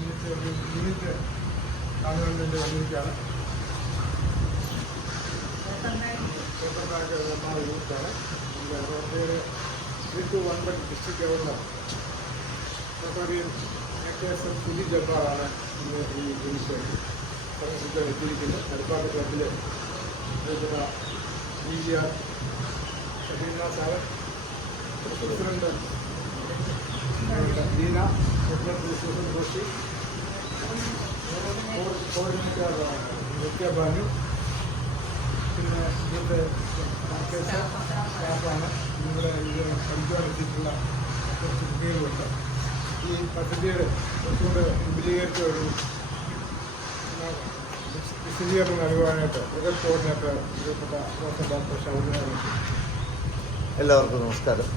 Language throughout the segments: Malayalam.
യൂണിറ്റ് ഗവൺമെൻറ്റിൻ്റെ വന്നിരിക്കുകയാണ്. പേപ്പർ ബാഗ് നിർമ്മാണ യൂണിറ്റാണ്. Rotary 3-1 district governor rotary AKSM Sudhi ജബ്ബാറാണ് ഇന്ന് ഈ യൂണിറ്റ് എത്തിയിരിക്കുന്നത്. ഹരിപ്പാട് ക്ലബിലെ ER Shaheena sir, president Deena, president Joshi, coordinator Nithya Banu, പിന്നെ ഇതിൻ്റെ സ്റ്റാഫാണ്. ഇവിടെ ഇത് പഠിക്കാനെത്തിയിട്ടുള്ള കുറച്ച് കുട്ടികളുണ്ട്. ഈ പദ്ധതിയുടെ കുറച്ചുകൂടെ വിപുലീകരിച്ച ഒരു വിശദീകരണം നൽകുവാനായിട്ട് പ്രൊജക്ട് കോർഡിനേറ്റർ പ്രിയപ്പെട്ട ഡോക്ടർ ഷൗലിനാണ്. എല്ലാവർക്കും നമസ്കാരം.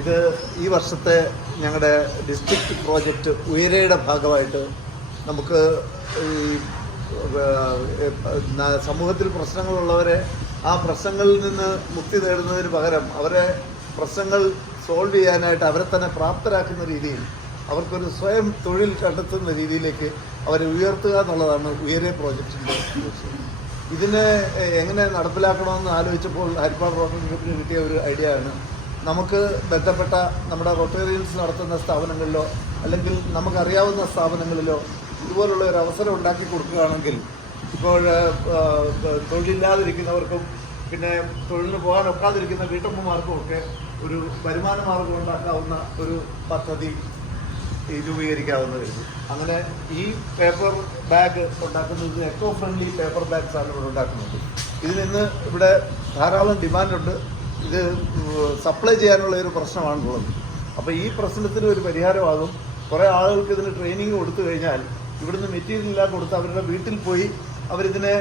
ഇത് ഈ വർഷത്തെ ഞങ്ങളുടെ ഡിസ്ട്രിക്റ്റ് പ്രോജക്റ്റ് ഉയരയുടെ ഭാഗമായിട്ട് നമുക്ക് ഈ സമൂഹത്തിൽ പ്രശ്നങ്ങളുള്ളവരെ ആ പ്രശ്നങ്ങളിൽ നിന്ന് മുക്തി നേടുന്നതിന് പകരം അവരെ പ്രശ്നങ്ങൾ സോൾവ് ചെയ്യാനായിട്ട് അവരെ തന്നെ പ്രാപ്തരാക്കുന്ന രീതിയിൽ അവർക്കൊരു സ്വയം തൊഴിൽ കണ്ടെത്തുന്ന രീതിയിലേക്ക് അവരെ ഉയർത്തുക എന്നുള്ളതാണ് ഉയരെ പ്രോജക്റ്റിൻ്റെ ലക്ഷ്യം. ഇതിനെ എങ്ങനെ നടപ്പിലാക്കണമെന്ന് ആലോചിച്ചപ്പോൾ ഹരിപ്പാട് റോട്ടറി ഗ്രൂപ്പിന് കിട്ടിയ ഒരു ഐഡിയ ആണ്. നമുക്ക് ബന്ധപ്പെട്ട നമ്മുടെ റോട്ടേറിയൻസ് നടത്തുന്ന സ്ഥാപനങ്ങളിലോ അല്ലെങ്കിൽ നമുക്കറിയാവുന്ന സ്ഥാപനങ്ങളിലോ ഇതുപോലുള്ള ഒരു അവസരം ഉണ്ടാക്കി കൊടുക്കുകയാണെങ്കിൽ ഇപ്പോൾ തൊഴിലില്ലാതിരിക്കുന്നവർക്കും പിന്നെ തൊഴിലിന് പോകാൻ ഒക്കാതിരിക്കുന്ന വീട്ടമ്മമാർക്കും ഒക്കെ ഒരു വരുമാന മാർഗം ഉണ്ടാക്കാവുന്ന ഒരു പദ്ധതി രൂപീകരിക്കാവുന്നതായിരുന്നു. അങ്ങനെ ഈ പേപ്പർ ബാഗ് ഉണ്ടാക്കുന്നത് എക്കോ ഫ്രണ്ട്ലി പേപ്പർ ബാഗ്സാണ് ഇവിടെ ഉണ്ടാക്കുന്നത്. ഇതിൽ നിന്ന് ഇവിടെ ധാരാളം ഡിമാൻഡുണ്ട്. ഇത് സപ്ലൈ ചെയ്യാനുള്ള ഒരു പ്രശ്നമാണുള്ളത്. അപ്പോൾ ഈ പ്രശ്നത്തിന് ഒരു പരിഹാരമാകും. കുറേ ആളുകൾക്ക് ഇതിന് ട്രെയിനിങ് കൊടുത്തു കഴിഞ്ഞാൽ ഇവിടുന്ന് മെറ്റീരിയലെല്ലാം കൊടുത്ത് അവരുടെ വീട്ടിൽ പോയി അവരിതിനെ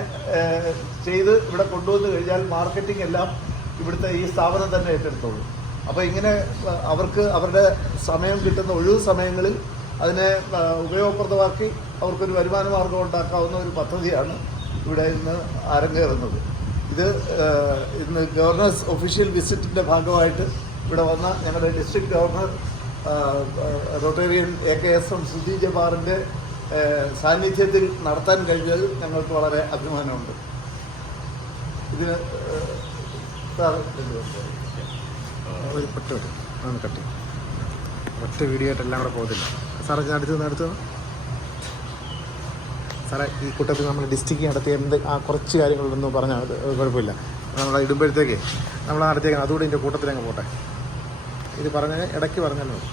ചെയ്ത് ഇവിടെ കൊണ്ടുവന്ന് കഴിഞ്ഞാൽ മാർക്കറ്റിംഗ് എല്ലാം ഇവിടുത്തെ ഈ സ്ഥാപനം തന്നെ ഏറ്റെടുത്തോളൂ. അപ്പോൾ ഇങ്ങനെ അവർക്ക് അവരുടെ സമയം കിട്ടുന്ന ഒഴിവു സമയങ്ങളിൽ അതിനെ ഉപയോഗപ്രദമാക്കി അവർക്കൊരു വരുമാന മാർഗം ഉണ്ടാക്കാവുന്ന ഒരു പദ്ധതിയാണ് ഇവിടെ ഇന്ന് അരങ്ങേറുന്നത്. ഇത് ഇന്ന് ഗവർണേഴ്സ് ഒഫീഷ്യൽ വിസിറ്റിൻ്റെ ഭാഗമായിട്ട് ഇവിടെ വന്ന ഞങ്ങളുടെ district governor rotarian AKSM Sudhi ജബ്ബാറിൻ്റെ സാന്നിധ്യത്തിൽ നടത്താൻ കഴിഞ്ഞത് ഞങ്ങൾക്ക് വളരെ അഭിമാനമുണ്ട്. ഇതിന് ഒറ്റ വീഡിയോ ആയിട്ട് എല്ലാം കൂടെ പോകത്തില്ല സാറേ. ഞാൻ അടുത്ത് സാറേ, ഈ കൂട്ടത്തിൽ നമ്മൾ ഡിസ്ട്രിക്ട് നടത്തിയ കുറച്ച് കാര്യങ്ങളൊന്നും പറഞ്ഞാൽ അത് കുഴപ്പമില്ല. നമ്മൾ ഇടുമ്പോഴത്തേക്ക് നമ്മൾ നടത്തിയേക്കണം. അതുകൂടി ഇതിൻ്റെ കൂട്ടത്തിലങ്ങ് പോട്ടെ. ഇത് പറഞ്ഞാൽ ഇടയ്ക്ക് പറഞ്ഞാൽ മതി.